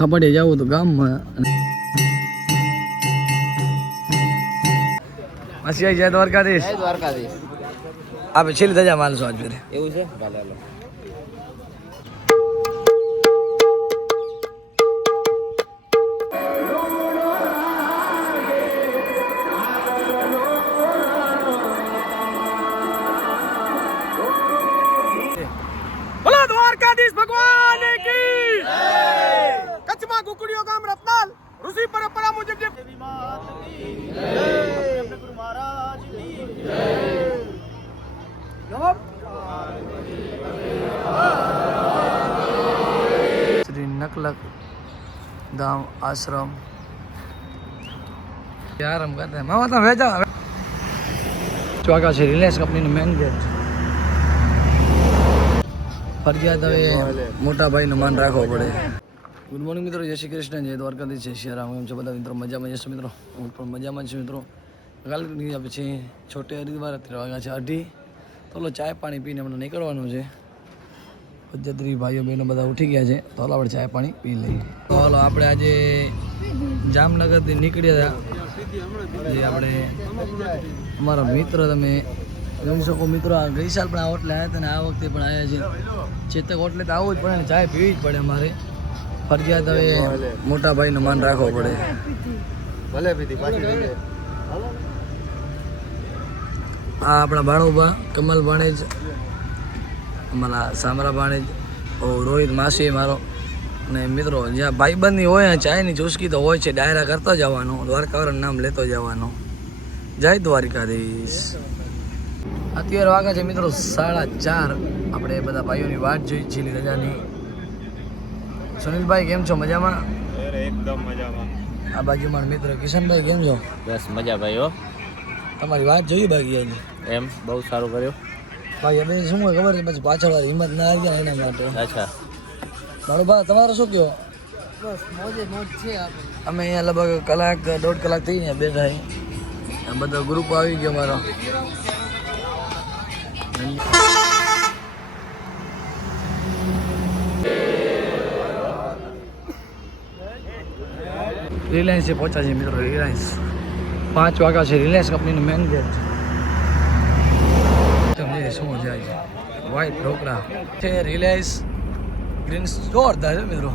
ખપડે જવું તો ગામમાં માસી જય દ્વારકાધીશ. જય દ્વારકાધીશ. આપણે છેલ્લી ધજા માલશો આજ ફેરે. એવું છે? ભલે ભલે. બોલો દ્વારકાધીશ ભગવાન કી જય. કચ્છમાં ગુકડીઓ ગામ રત્નાલ ઋષિ પરંપરા મુજબ જે ગુરુ મહારાજ કી શ્રી નકલક ધામ આશ્રમ આરામ કરતા મામા તમે વેચા ચોકા છે રિલાયન્સ કંપનીનું મેન ગેટ. ફરજિયાત હવે મોટા ભાઈનું માન રાખવો પડે. ગુડ મોર્નિંગ મિત્રો, જય શ્રી કૃષ્ણ, જય દ્વારકાધીશ, જય શ્રી રામ. કેમ છો બધા મિત્રો? મજામાં જશે મિત્રો? હું પણ મજામાં છું મિત્રો. કાલે પછી છોટે હરિદ્વાર અત્યારે વાગ્યા છે 8:30. તો ચાય પાણી પીને હમણાં નીકળવાનું છે. પદ્ધતિ ભાઈઓ બહેનો બધા ઉઠી ગયા છે તો હાલો આપણે ચાય પાણી પી લઈએ. તો હાલો આપણે આજે જામનગરથી નીકળ્યા હતા. જે આપણે અમારા મિત્ર તમે જોઈ શકો મિત્રો, આ ગઈ સાલ પણ આ હોટલે આવ્યા હતા ને આ વખતે પણ આવ્યા છે. ચેતક હોટલે તો આવવું જ પડે ને ચાય પીવી જ પડે અમારે ફરજિયાત. હવે મોટા ભાઈનું માન રાખવો પડે. ભલે પીધી પાછી. આ આપણા ભાણુભા કમલ ભાણેજ, અમારા સામરા ભાણેજ, રોહિત માસી મારો. અને મિત્રો જ્યાં ભાઈબંધી હોય ચાયની ચુસ્કી તો હોય છે, ડાયરા કરતો જવાનો, દ્વારકાવાળાનું નામ લેતો જવાનો. જય દ્વારકાધીશ. અત્યારે વાગ્યા છે મિત્રો 4:30. આપણે બધા ભાઈઓની વાટ જોઈ છેલ્લી રજાની. સુનિલભાઈ કેમ છો? મજામાં? એકદમ મજામાં. આ બાજુ મારા મિત્ર કિશનભાઈ કેમ છો? બસ મજા ભાઈ. હો તમારી વાત જોઈ બાકી આજે એમ બહુ સારું કર્યું ભાઈ. અમે શું હોય ખબર છે, પછી પાછળ હિંમત ના આવી જાય એના માટે. અચ્છા મારો ભાઈ તમારો શું કહો? બસ મોજે મોજ છે. અમે અહીંયા લગભગ કલાક 1.5 કલાક થઈ ગયા બેઠા. આ બધો ગ્રુપ આવી ગયો મારો. રિલાયન્સે પહોંચ્યા છે મિત્રો. રિલાયન્સ 5 વાગ્યા છે. રિલાયન્સ કંપનીનું મેન ગેટ તમને શું જાય છે. વ્હાઈટ ઢોકળા છે. રિલાયન્સ ગ્રીન જોરદાર છે મિત્રો.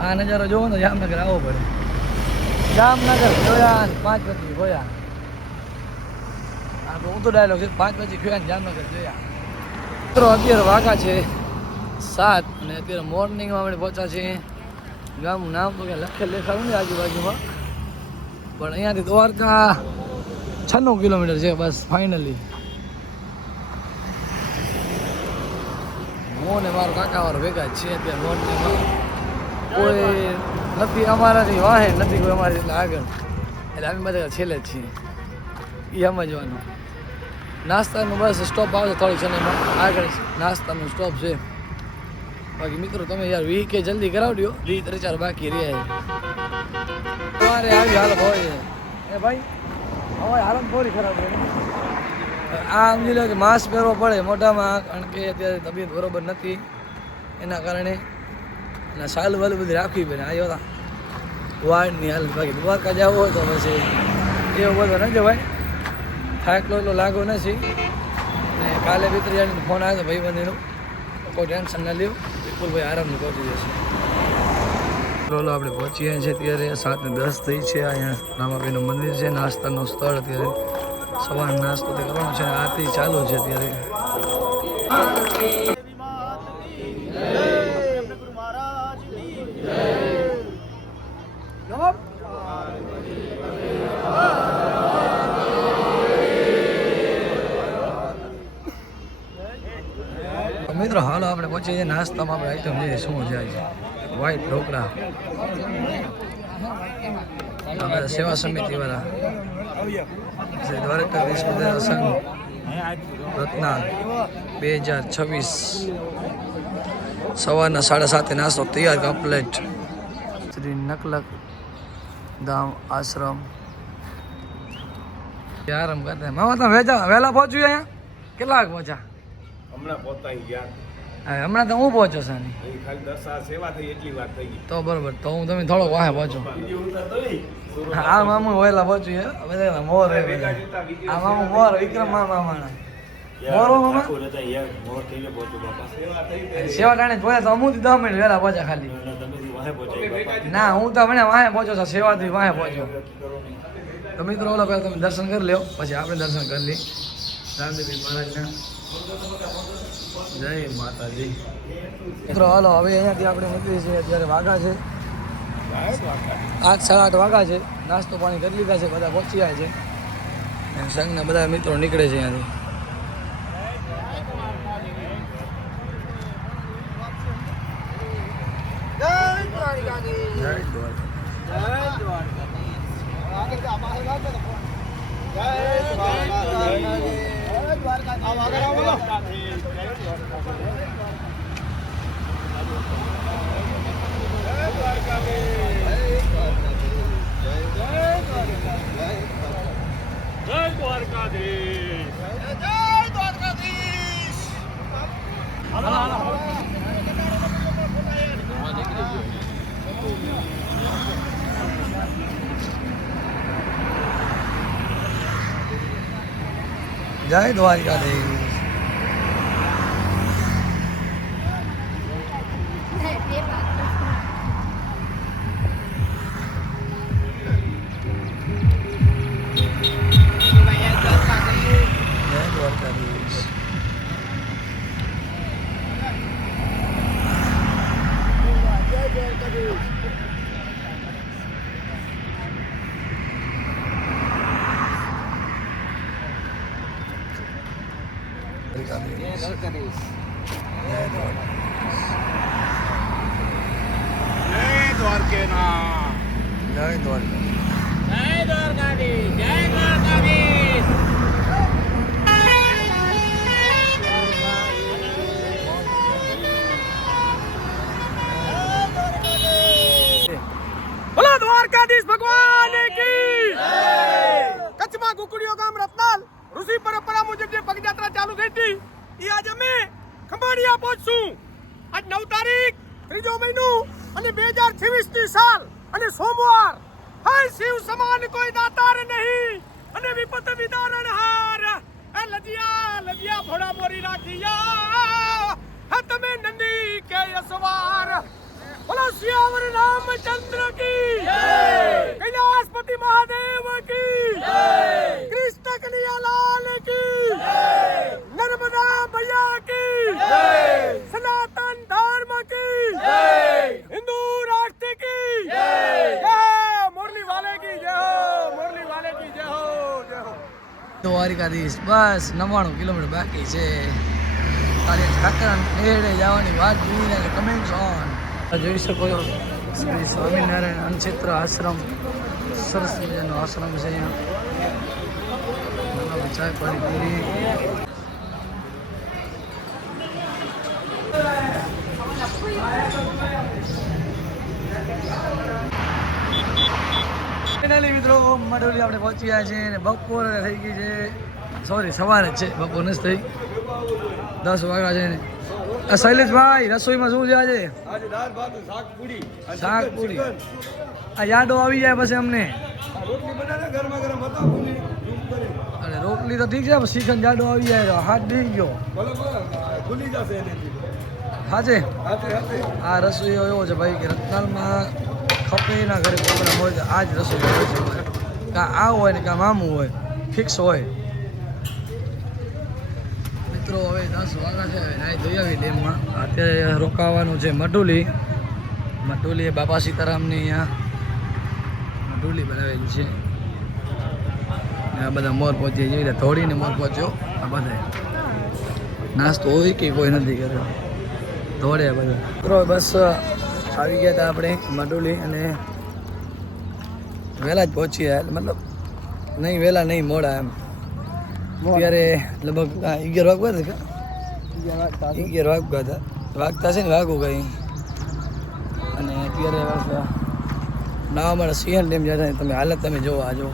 આ નજારો જોવો ને જામનગર આવવો પડે. જામનગર જોયા 5 પછી જોયા. આ તો ઊંધો ડાયલોગ છે. 5 પછી જોયા ને જામનગર જોયા. મિત્રો અત્યારે વાગ્યા છે 7 અને અત્યારે મોર્નિંગમાં આપણે પહોંચ્યા છીએ. ગામનું નામ તો ક્યાં લખેલ દેખાડું ને આજુબાજુમાં, પણ અહીંયાથી દ્વારકા 96 કિલોમીટર છે બસ ફાઇનલી. હું ને મારો કાકાવાળો ભેગા જ છીએ અત્યારે મોર્નિંગમાં. કોઈ નથી અમારાથી વાહે, નથી કોઈ અમારી એટલે આગળ, એટલે અમે બધા છેલ્લે જ છીએ. એ સમજવાનું. નાસ્તાનું બસ સ્ટોપ આવશે થોડીક સમયમાં. આગળ નાસ્તાનું સ્ટોપ છે. બાકી મિત્રો તમે યાર વીકે જલ્દી કરાવડ્યો, 2-4 બાકી રહ્યા. તમારે આવી હાલત હોય એ ભાઈ, હવે હાલત થોડી ખરાબ છે. આ સમજી લો કે માસ્ક પહેરવો પડે મોઢામાં, કારણ કે અત્યારે તબિયત બરોબર નથી એના કારણે. અને સાલ વાલ બધી રાખવી પડે. આ હતા વાળની હાલત. બાકી દ્વારકા જવું હોય તો પછી એવો બધો ન જવાય. થાકલો એટલો લાગો નથી. ને કાલે પિત્રીયાની ફોન આવ્યો હતો ભાઈબંધીનું, કોઈ ટેન્શન ના લ્યો, બિલકુલ ભાઈ આરામથી પહોંચી જશે. ચાલો આપણે પહોંચી ગયા છીએ અત્યારે 7:10 થઈ છે. અહીંયા રામાપીનું મંદિર છે, નાસ્તાનું સ્થળ. અત્યારે સવારનો નાસ્તો તે કરવાનો છે. આરતી ચાલુ છે અત્યારે. ગુરુ મહારાજ કી મિત્રો હાલો આપણે પહોંચીએ છીએ. નાસ્તામાં આપણે આઈટમ જોઈએ શું જાય છે. વ્હાઈટ ઢોકળા, આપણે સેવા સમિતિ વાળા શ્રી દ્વારકાધીશ બધા સંઘ રત્ના 2026 સવારના 7:30 નાસ્તો તૈયાર કમ્પ્લેટ. શ્રી નકલક ધામ આશ્રમ આરામ કરતા. મામા તમે વહેલા પહોંચ્યું અહીંયા કેટલા વાગે પહોંચ્યા? હમણાં પોતાઈ ગયા. હમણાં તો હું પહોંચો સાની ખાલી 10 આ સેવા થઈ એટલી વાત થઈ ગઈ. તો બરોબર તો હું તમે થોડોક વાહે પહોંચો આ મામુ વહેલા પહોંચ્યું હે બધા મોર હે બધા. આ મામુ મોર વિક્રમ મામા મોર મામા સેવા ટાણે પહોંચ્યા તો અમુક 10 મિનિટ વહેલા પહોંચ્યા ખાલી. ના હું તો હમણાં વાહે પહોંચ્યો છું સેવાથી વાહે પહોંચ્યો. તો મિત્રો ઓલા પહેલાં તમે દર્શન કરી લ્યો પછી આપણે દર્શન કરી લઈએ રામદેવજી મહારાજના. જય માતાજી. મિત્રો હાલો હવે અહીંયાથી આપણે નીકળી છીએ. અત્યારે વાઘા છે 8 સાડા 8 વાગ્યા છે. નાસ્તો પાણી કરી લીધા છે, બધા પહોંચી ગયા છે. અને સંઘના બધા મિત્રો નીકળે છે અહીંયાથી. જય દ્વારકાધીશ. બોલો દ્વારકાધીશ ભગવાન કી કચ્છમાં કુકડીઓ ગામ રત્નાલ ઋષિ પરંપરા મુજબ જે પગયાત્રા ચાલુ થઈ હતી એ આજ અમે ખંભાળિયા પહોંચશું. આજ 9 તારીખ 3જો મહિનો અને 2026 ની સાલ અને સોમવાર. હાય શિવ સમાન કોઈ દાતાર નહીં અને વિપત વિદારણ હાર. એ લજિયા લજિયા ભોળા મોરી રાખિયા હે તમે નંદી કે યસવાર. બોલો સિયાવર રામચંદ્ર કી જય, कैलाशपति महादेव की जय, कृष्ण कन्हैयालाल की जय, नर्मदा मैया की जय, सनातन धर्म की जय, हिंदू राष्ट्र की जय, जय मुरली वाले की जय हो, मुरली वाले की जय हो, जय हो. દ્વારકાધીશ બસ 99 કિલોમીટર બાકી છે. ખાલી ઠાકરા નેડે જવાની વાત જોઈને કમેન્ટ ઓન જોઈ શકો છો. શ્રી સ્વામિનારાયણ અનક્ષેત્ર આશ્રમ સરસ મજાનો આશ્રમ છે. અહીંયા ચાય પાણી પૂરી મિત્રો મડોલી આપણે પહોંચી ગયા છે અને બપોર થઈ ગઈ છે. સોરી સવારે જ છે, બપોર નથી થઈ. 10 વાગ્યા છે ને. શૈલેષભાઈ રસોઈમાં શું છે આજે? શાક પૂરી. આ યાદો આવી જાય પછી અમને. અરે રોટલી તો ઠીક છે, શ્રીખંડ જાડો આવી જાય હાથ ડી ગયો હાચે. આ રસોઈ એવો છે ભાઈ કે રત્નાલમાં ખપે ના ઘરે પ્રોગ્રામ હોય તો આ જ રસોઈ હોય છે. કાં આ હોય ને કાં મામું હોય, ફિક્સ હોય. મિત્રો હવે 10 વાગ્યા છે. હવે નાહી ધોઈ આવી ડેમમાં. અત્યારે રોકાવાનું છે મટુલી. મટુલી એ બાપા સીતારામની અહીંયા મટુલી બનાવેલું છે. આ બધા મોર પહોંચી જેવી રીતે થોડીને મોર પહોંચ્યો. આ બધા નાસ્તો હોય કે કોઈ નથી કર્યો, દોડે બધા. મિત્રો બસ આવી ગયા હતા આપણે મટુલી અને વહેલા જ પહોંચી ગયા. મતલબ નહીં વહેલા નહીં મોડા એમ. અત્યારે લગભગ 11 વાગવા હતા. 11 વાગવા હતા, વાગતા છે ને વાગું કંઈ. અને અત્યારે નાવા માટે સિંહણ ડેમ જતા તમે હાલત તમે જોવો. આ જો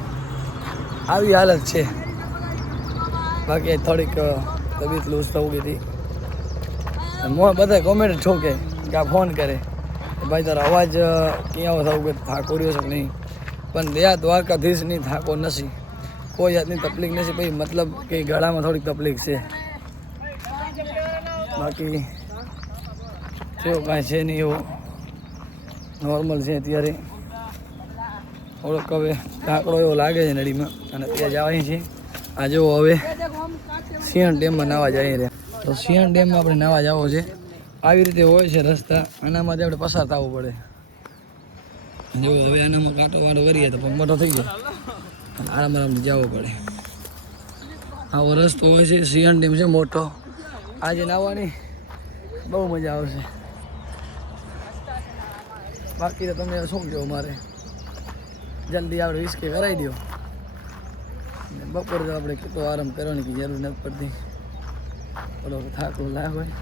આવી હાલત છે. બાકી થોડીક તબિયત લૂઝ થવું ગઈ હતી બધા કોમેન્ટ ઠોકે કે આ ફોન કરે ભાઈ તારો અવાજ ક્યાં થવું કે થાકો રહ્યો છે કે નહીં, પણ દયા દ્વારકાધીશની થાકો નથી, કોઈ જાતની તકલીફ નથી ભાઈ, મતલબ કે ગળામાં થોડીક તકલીફ છે, બાકી જેવું કાંઈ છે નહીં, એવું નોર્મલ છે. અત્યારે થોડોક હવે કાંકડો એવો લાગે છે નડીમાં અને ત્યાં જવાની છે. આ જો હવે સિંહણ ડેમમાં નાવા જઈએ રહ્યા, તો સિંહણ ડેમમાં આપણે નાવા જવો છે. આવી રીતે હોય છે રસ્તા, આનામાંથી આપણે પસાર થવું પડે. જો હવે આનામાં કાંટો વાંટો કરીએ તો મોટો થઈ ગયો અને આરામ જવું પડે. આવો રસ્તો હોય છે, સિંહણ ડેમ છે મોટો. આજે નાહવાની બહુ મજા આવશે. બાકી તો તમે શું કહો, મારે જલ્દી આપણે વિસ્કે કરાવી દો. બપોર તો આપણે કેટલો આરામ કરવાની કે જરૂર નથી પડતી. થોડો થાકલો લાગ હોય,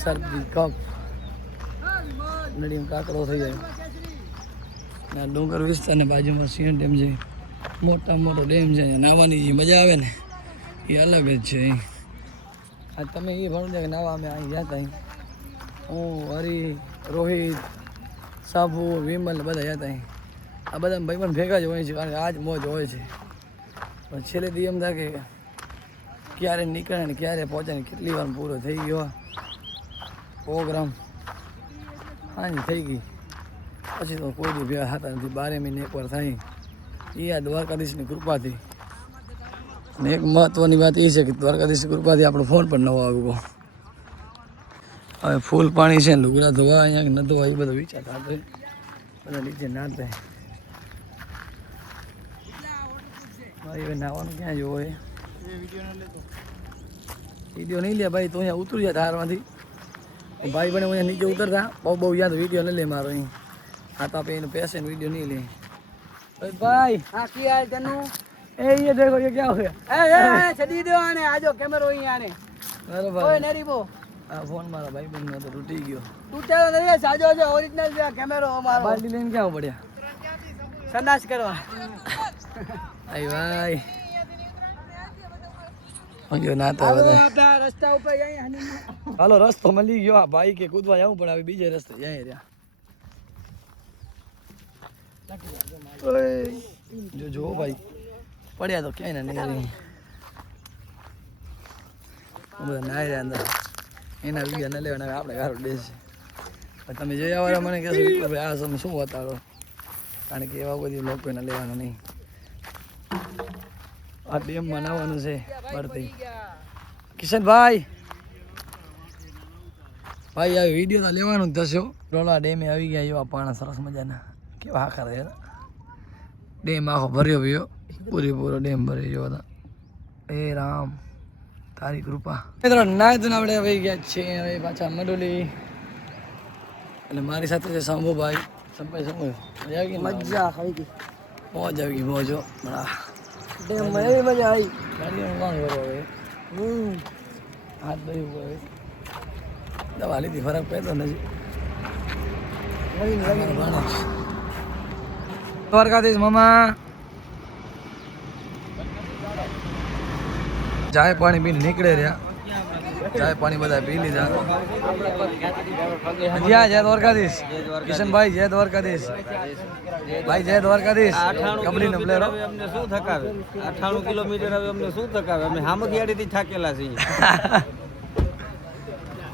શરદી કફ નડીમાં કાકડો થઈ જાય. આ ડુંગર વિસ્તારની બાજુમાં સિંહણ ડેમ છે, મોટા મોટો ડેમ છે. નાહવાની જે મજા આવે ને એ અલગ જ છે. આ તમે એ ભણો કે નાવા અમે અહીં ગયા હતા, હું હરી, રોહિત, સાબુ, વિમલ બધા ગયા હતા. આ બધા ભાઈ પણ ભેગા જ હોય છે, કારણ કે આજ મોજ હોય છે. પણ છેલ્લેથી એમ થાય કે ક્યારે નીકળે ને ક્યારે પહોંચે ને કેટલી વાર પૂરો થઈ ગયો પ્રોગ્રામ. હાજી થઈ ગઈ પછી તો કોઈ દી ભેગા થતા નથી. 12 મહિને એકવાર થાય એ આ દ્વારકાધીશની કૃપાથી. અને એક મહત્ત્વની વાત એ છે કે દ્વારકાધીશની કૃપાથી આપણો ફોન પણ નવો આવ્યો. હવે ફૂલ પાણી છે, લુગડા ધોવા અહીંયા ન ધોવા એ બધો વિચાર થતો બધા નીચે ના થાય. ભાઈ હવે નાવાનું ક્યાં જોવો એ વિડીયો નહીં લે ભાઈ, તો અહીંયા ઉતરી જાય ધારમાંથી. ભાઈ બને અહીંયા નીચે ઉતરતા બહુ યાદ વિડીયો નહીં લે મારો અહીં. હા તો આપણે એનો પેશન્ટ વિડીયો નહીં લે ભાઈ. हाँ क्या है तनु ये देखो ये क्या हो गया. ए छड़ी दो आने आजो कैमरा वही आने बराबर ओए नरीबो આ ફોન મારા ભાઈ બંધ તો તૂટી ગયો. टूटेलो नहीं साजो जो ओरिजिनल जो कैमरा हमारो બાલ્ટી લઈને ક્યાં પડ્યા संडास करवा આઈ ભાઈ અંગ્યો ના તો બધા अपना रास्ता ऊपर यही हनी હાલો રસ્તો મળી ગયો. આ ભાઈ કે કૂદવા જવું પણ હવે બીજે રસ્તે જાય રહ્યા. ઓય જો જો ભાઈ પડ્યા તો ક્યાંય ના નહીં. બધા નાય રહ્યા અંદર, એના વિડીયો ન લેવાના, આપણે ગારો દેશ. તમે જોયા વાળા મને કહેશો ભાઈ આ સમય શું બતાડો, કારણ કે એવા કોઈ લોકો એને લેવાના નહીં. આ ડેમમાં નાવાનું છે પડતી. કિશનભાઈ ભાઈ આ વિડીયો તો લેવાનું જ થશે. ડોલા ડેમે આવી ગયા, એવા પાણા સરસ મજાના, કેવા આખા રહ્યા. ડેમ આખો ભર્યો ભર્યો, પૂરેપૂરો ડેમ ભરી ગયો હતા. એ રામ તારી કૃપા. મિત્રો નાય તો આપણે આવી ગયા છીએ હવે પાછા મંડોલી. એટલે મારી સાથે છે શંભુભાઈ. સંભાઈ સમય મજા આવી ગઈ, मजा आई गई મોજ આવી ગઈ. મોજો બડા डैम में भी मजा आई ગાડીમાં કોણ કરો હવે હાથ દઈ હવે દવા લીધી, ફરક પડતો નથી. દ્વારકાધીશ મામા ચાય પાણી પીને નીકળે રહ્યા. ચાય પાણી બધા પી લીધા. જય દ્વારકાધીશ. કિશનભાઈ જય દ્વારકાધીશ. ભાઈ જય દ્વારકાધીશ. કબડ્ડીનો પ્લેયર અમને શું થકાવે 98 કિલોમીટર હવે અમને શું થકાવે અમે હામદિયાળીથી થાકેલા છીએ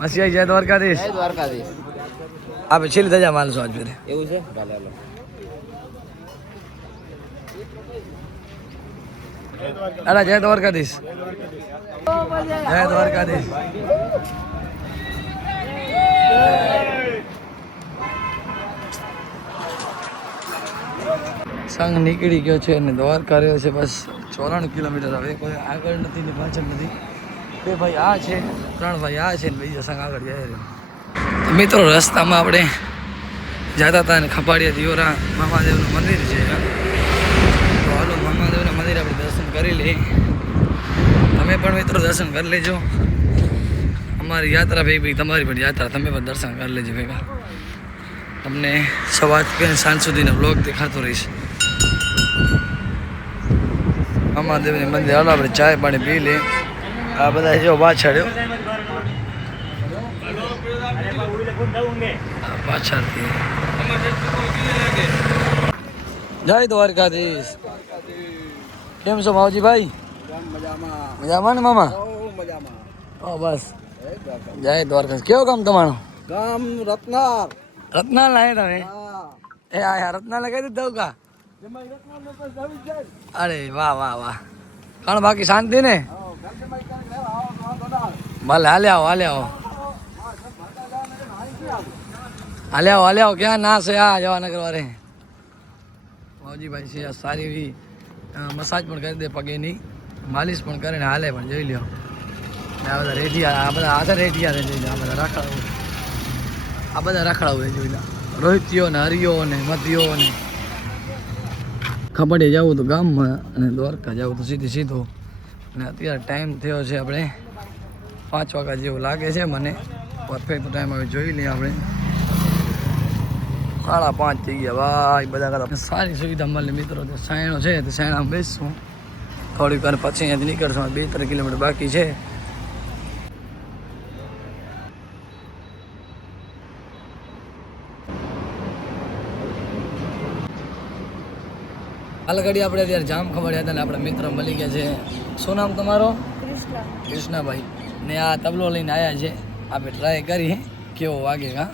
મસીહાઈ જય દ્વારકાધીશ. દ્વારકાધીશ આપે છેલ્લી ધજા માનશો આજ ફેરે. એવું છે ભલે હાલો અલા જય દ્વારકાધીશ. જય દ્વારકાધીશ. સંઘ નીકળી ગયો છે અને દ્વારકા રહ્યો છે બસ 94 કિલોમીટર. હવે કોઈ આગળ નથી ને પાછળ નથી. બે ભાઈ આ છે, 3 ભાઈ આ છે ને બીજો સંઘ આગળ જાય રહ્યો. તો મિત્રો રસ્તામાં આપણે જતા હતા અને ખપાડિયા દિયોરા મહાદેવનું મંદિર છે. તો હાલો મહાદેવના મંદિર આપણે દર્શન કરી લઈએ. તમે પણ મિત્રો દર્શન કરી લેજો. અમારી યાત્રા ભેગી તમારી પણ યાત્રા, તમે પણ દર્શન કરી લેજો ભેગા. તમને સવારથી સાંજ સુધીનો બ્લોગ દેખાતો રહીશ. મહાદેવની મંદિર હાલો આપણે ચાય પાણી પી લે. આ બધા જો પાછળ આ પાછળથી જય દ્વારકાધીશ. કેમ છો માવજી ભાઈ? મજામાં ને મામા? ઓ બસ જય દ્વારકાધીશ. કેવું કામ તમારું? ગામ રત્નાર. રત્નાલ લાયા તમે? એ આ રત્નાલ લગાવી દીધું કા? અરે વાહ વાહ વાહ. કારણ બાકી શાંતિ ને? ભલે હાલે આવો હાલે આવો હાલે આવો હાલે આવો. ક્યાં ના છે આ જવા નગર રે માવજીભાઈ છે. સારી એવી મસાજ પણ કરી દે પગેની, માલિશ પણ કરે ને હાલે પણ જોઈ લ્યો. આ બધા રેઢિયા, આ બધા આધા રેઢિયા રે જોઈ લો. આ બધા રાખડાવું, આ બધા રાખડાવું એ જોઈ લો. રોહિતીઓ ને હરિયો ને મધ્યો ને ખબડે જવું તો ગામમાં અને દ્વારકા જવું તો સીધી સીધું. અને અત્યારે ટાઈમ થયો છે આપણે 5 વાગ્યા જેવું લાગે છે મને. પરફેક્ટ ટાઈમ હવે જોઈ લઈએ આપણે. 5:30 થઈ ગયા ભાઈ. બધા કરતા સારી સુવિધા મળે મિત્રો. તો સાયણો છે તો સાયણામાં બેસશું થોડીક વાર, પછી અહીંયાથી નીકળશું. 2-3 કિલોમીટર બાકી છે. હાલ ઘડી આપણે અત્યારે જામ ખબર હતા ને આપણા મિત્ર મળી ગયા છે. શું નામ તમારો? કૃષ્ણાભાઈ. ને આ તબલો લઈને આવ્યા છે. આપણે ટ્રાય કરી કેવો વાગે. કા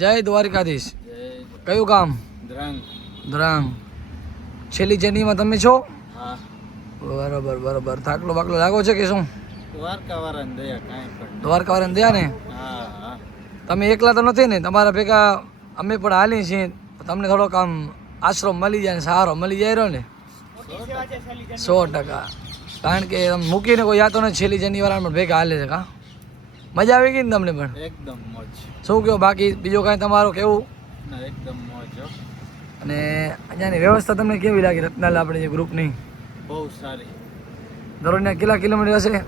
જય દ્વારકાધીશ. કયું ગામ? દ્રાંગ. છેલ્લી જર્નીમાં તમે છો? બરોબર બરોબર. થાકલો બાકલો લાગો છે કે શું? દ્વારકાવાળાની દયા ને? તમે એકલા તો નથી ને? તમારા ભેગા અમે પણ હાલી છીએ. તમને થોડોક આમ આશરો મળી જાય ને સહારો મળી જાય રહ્યો ને? 100%. કારણ કે મૂકીને કોઈ યાતો ને છેલ્લી જર્નીવાળા પણ ભેગા હાલે છે. કા મજા આવી ગઈ ને તમને પણ? એકદમ મોજ. શું કહો બાકી બીજું કાંઈ તમારું કેવું? ના એકદમ મોજ. અને અહીંયાની વ્યવસ્થા તમને કેવી લાગી રત્નાલ આપણે જે ગ્રુપની? બહુ સારી. દરરોજના કેટલા કિલોમીટર હશે?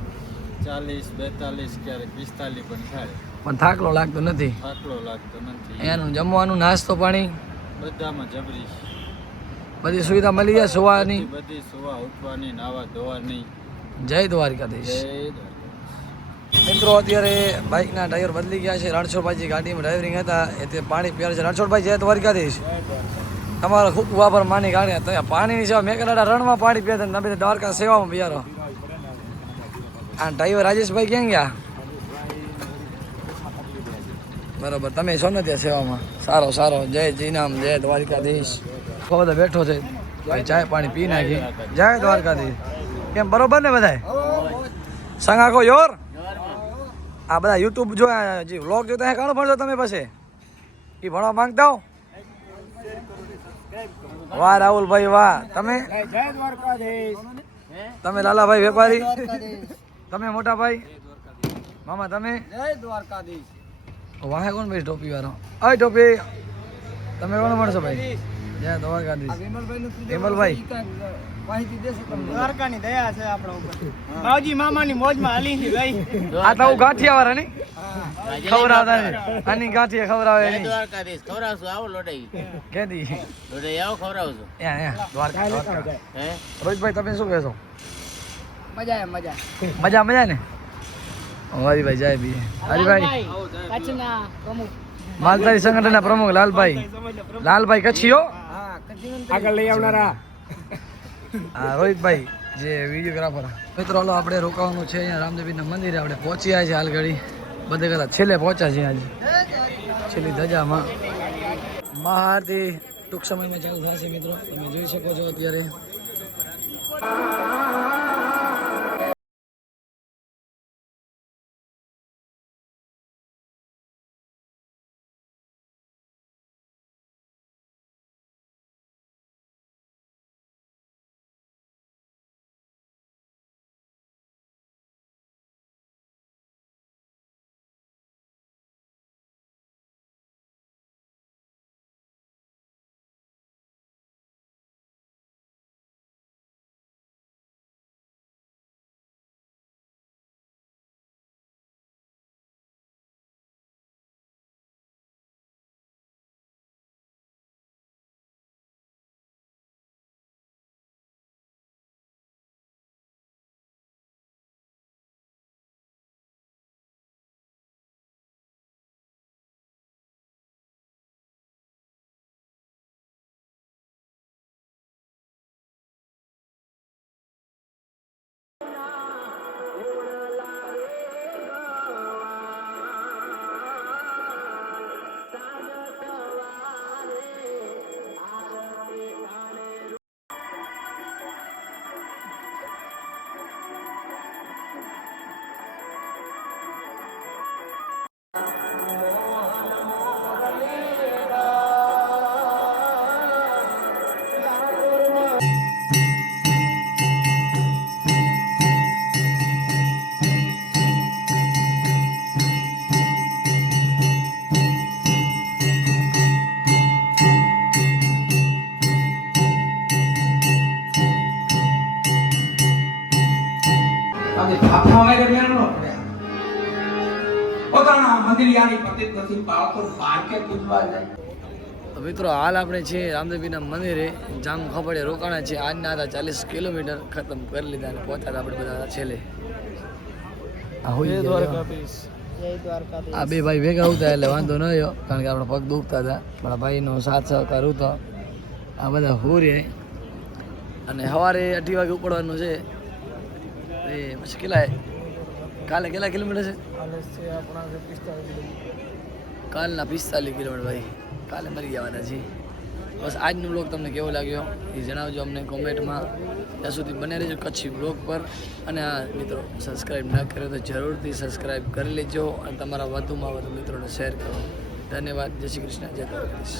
40, 42, ક્યારેક 45 પણ થાય. પણ થાકલો લાગતો નથી? થાકલો લાગતો નથી. અહીંયાનું જમવાનું, નાસ્તો પાણી બધામાં જબરી. બધી સુવિધા મળી જાય સુવાની? બધી સુવા ઉઠવાની, નાવા ધોવાની. જય દ્વારકાધીશ. જય મિત્રો અત્યારે બાઇકના ટાયર બદલી ગયા છે. રણછોડભાઈ ગાડીમાં ડ્રાઇવરિંગ હતા એ તે પાણી પીવે છે. રણછોડભાઈ જય દ્વારકાધીશ. તમારો ખૂબ વાપર માની કાઢે. તમે પાણીની સેવા મેં કદાચ રણમાં પાણી પીયા હતા, તમે દ્વારકા સેવામાં પીયારો. આ ડ્રાઈવર રાજેશભાઈ ક્યાં ગયા? બરોબર. તમે છો ને ત્યાં સેવામાં? સારો સારો. જય જીનામ, જય દ્વારકાધીશ. બધા બેઠો છે ભાઈ, ચાય પાણી પી નાખી. જય દ્વારકાધીશ. કેમ બરોબર ને બધાય? સંગાખો યોર. આ બધા યુટ્યુબ જોયા જે વ્લોગ જોતા હે કાણું ભણશો તમે પછી? એ ભણવા માંગતા હો? વાહ રાહુલભાઈ વાહ. તમે? તમે લાલાભાઈ વેપારી? તમે મોટા ભાઈ? મામા તમે? જય દ્વારકાધીશ. વાહે કોણ ભાઈ ટોપી વાળો? અય ટોપી. તમે કોણ ભણશો ભાઈ? જય દ્વારકાધીશ. વિમલભાઈ માહિતી દેશો તમને. દ્વારકાની દયા છે આપણા ઉપર. બાવજી મામાની મોજમાં હાલી છે ભાઈ. આ તો હું ગાંઠિયા વાળા નહીં ખવડાવતા ને આની ગાંઠિયા ખવડાવે નહીં. દ્વારકાધીશ ખવડાવશું. આવો લોટાઈ કેદી લોટાઈ આવો ખવડાવશું. દ્વારકા દ્વારકા. હે રોહિતભાઈ તમે શું કહેશો? મજા મજા. મજા મજા ને? હરિભાઈ જય બી. હરિભાઈ કચ્છના પ્રમુખ. માલધારી સંગઠનના પ્રમુખ લાલભાઈ. લાલભાઈ કચ્છીઓ. આગળ લઈ આવનારા હા રોહિતભાઈ જે વિડીયોગ્રાફર. મિત્રો હાલો આપણે રોકાવાનું છે અહીંયા રામદેવીના મંદિરે. આપણે પહોંચ્યા છે હાલ ઘડી. બધે કરતા છેલ્લે પહોંચ્યા છીએ આજે છેલ્લી ધજામાં. મહાઆરતી ટૂંક સમયમાં ચાલુ થશે મિત્રો. તમે જોઈ શકો છો અત્યારે. મંદિરિયાની પતિત નથી પાળતો બાળકે પૂજવા જાય. તો મિત્રો હાલ આપણે છે રામદેવપીરના મંદિરે જામ ખપડે રોકાણા છે. આજના હતા 40 કિલોમીટર ખતમ કરી લીધા અને પહોંચ્યા આપણે બધા છેલ્લે. આ હોય આ બે ભાઈ ભેગા હતા એટલે વાંધો ન આવ્યો, કારણ કે આપણા પગ દુખતા હતા. મારા ભાઈનો સાથ સહકાર હતો. આ બધા હોરે અને સવારે 8 વાગે ઉપડવાનું છે. એ પછી કાલે કેટલા કિલોમીટર છે? કાલના 45 કિલોમીટર ભાઈ. કાલે મરી જવાના છે. બસ આજનો બ્લોગ તમને કેવો લાગ્યો એ જણાવજો અમને કોમેન્ટમાં. ત્યાં સુધી બને રહેજો કચ્છી બ્લોગ પર. અને આ મિત્રો સબસ્ક્રાઈબ ના કર્યો તો જરૂરથી સબસ્ક્રાઈબ કરી લેજો અને તમારા વધુમાં વધુ મિત્રોને શેર કરો. ધન્યવાદ. જય શ્રી કૃષ્ણ. જય દ્વારકાધીશ.